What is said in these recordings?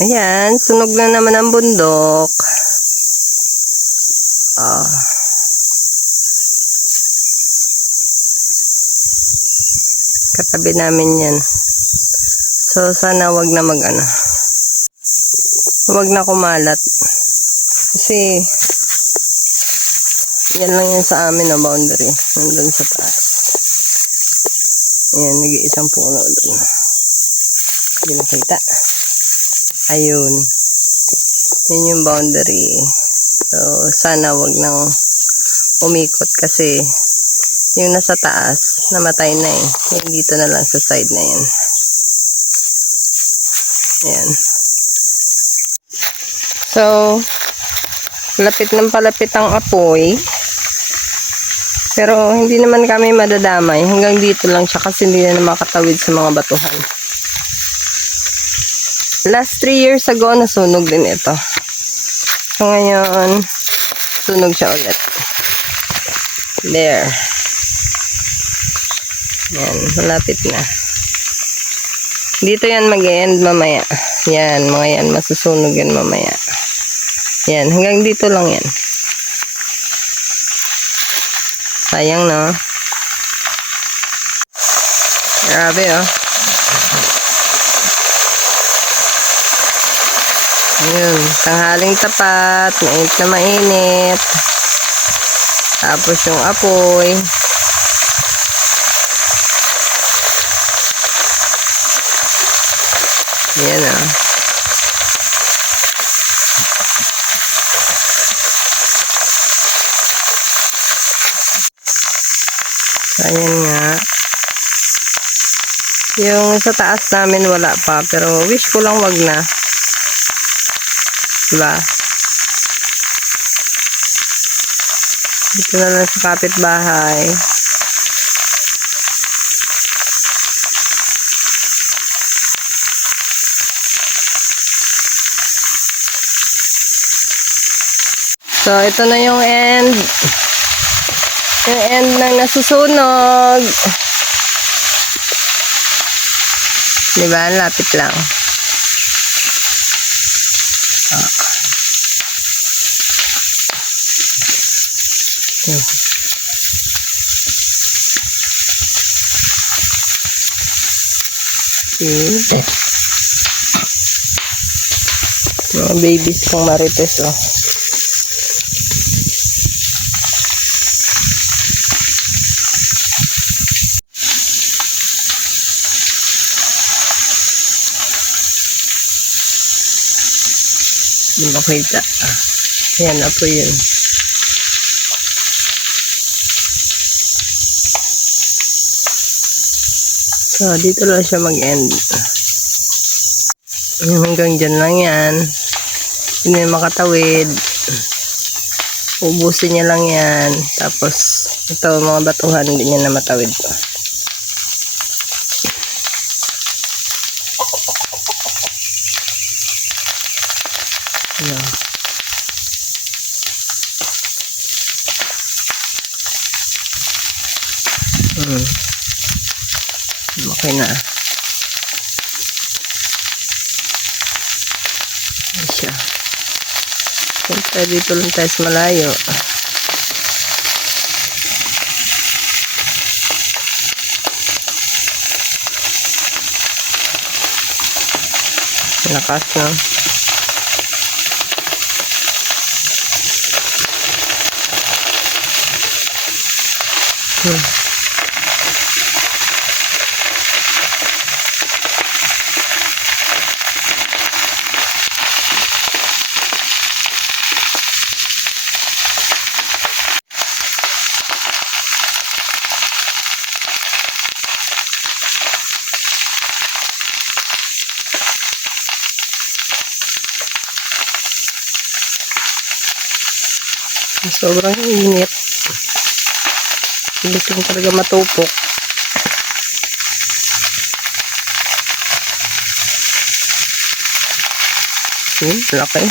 Ayan, sunog na naman ang bundok. Katabi namin yan. So, sana wag na wag na kumalat. Kasi, yan lang yan sa amin na boundary. Nandun sa taas. Ayan, nag-iisang puno doon. Hindi makita. Ayun. Yan yung boundary. So, sana wag nang umikot kasi yung nasa taas, namatay na eh. Yung dito na lang sa side na yan. Ayan. So, lapit ng palapit ang apoy. Pero, hindi naman kami madadamay. Hanggang dito lang siya kasi hindi na makatawid sa mga batuhan. Last 3 years ago, nasunog din ito. So, ngayon, sunog siya ulit. There. Yan, malapit na. Dito yan mag-end mamaya. Yan, mga yan, masusunog yan mamaya. Yan, hanggang dito lang yan. Sayang, no? Grabe, oh. Ayun, tanghaling tapat, mainit na mainit. Tapos yung apoy. Ayan, oh. Ayan nga. Yung sa taas namin wala pa, pero wish ko lang wag na. Diba? Dito na lang sa kapitbahay. So, ito na yung end. Yung end ng nasusunog. Diba? Lapit lang. Okay. Mga babies kong marites, oh. Hindi makita. Ayan na po yun. So, dito lang siya mag-end. Hanggang dyan lang yan. Hindi na makatawid. Ubusin niya lang yan. Tapos, ito mga batuhan, hindi niya na matawid pa. Ayan. Okay na. Ayan siya. Punta dito lang tayo sa malayo. Lakas, no? Sobrang init. Hindi ko talaga matupok. Laki.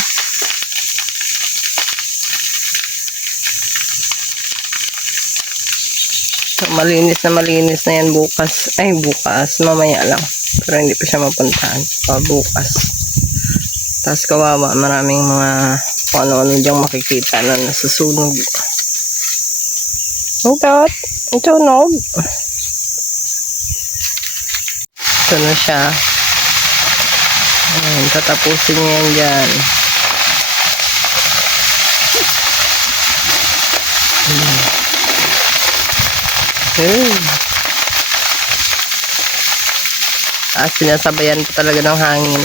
Malinis na yan bukas. Ay, bukas. Mamaya lang. Pero hindi pa siya mapuntahan. Bukas. Tapos kawawa, maraming mga kung ano-ano diyang makikita na nasusunog. Ang tat, ang sunog. Ito na siya. Ayan, tatapusin niya yan dyan. Sinasabayan po talaga ng hangin.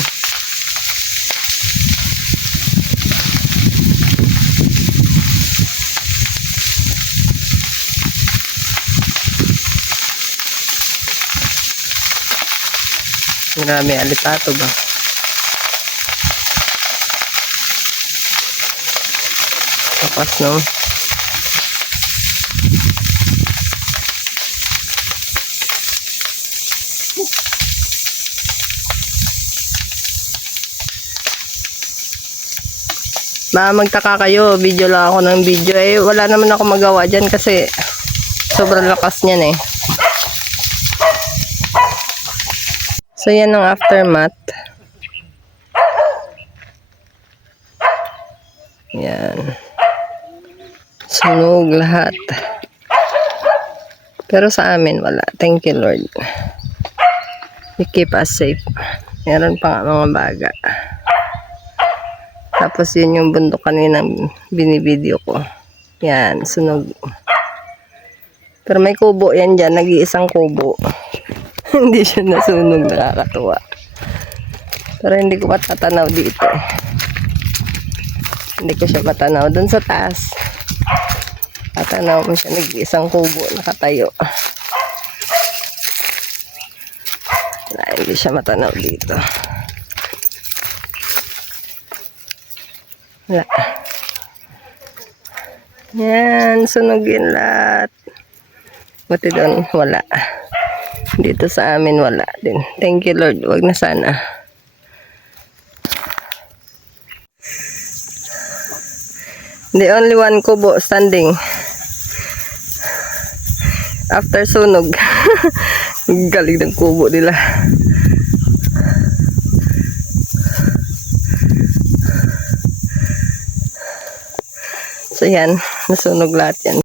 Marami alitato ba? Tapos no? Magtaka kayo, video lang ako ng video. Wala naman ako magawa dyan kasi sobrang lakas niyan eh. So, yan ang aftermath. Yan. Sunog lahat. Pero sa amin, wala. Thank you, Lord. You keep us safe. Meron pa nga mga baga. Tapos yun yung bundok kaninang binibideo ko. Yan, sunog. Pero may kubo yan dyan, nag-iisang kubo. Hindi siya nasunog, nakakatuwa. Pero hindi ko matatanaw dito. Hindi ko siya matanaw. Doon sa taas, tatanaw mo siya, nag-iisang kubo, nakatayo. Hindi siya matanaw dito. Wala. Yan, sunugin lahat. Buti doon, wala. Dito sa amin, wala din. Thank you, Lord. Wag na sana. The only one kubo standing. After sunog. Galing ng kubo nila. So yan, nasunog lahat yan.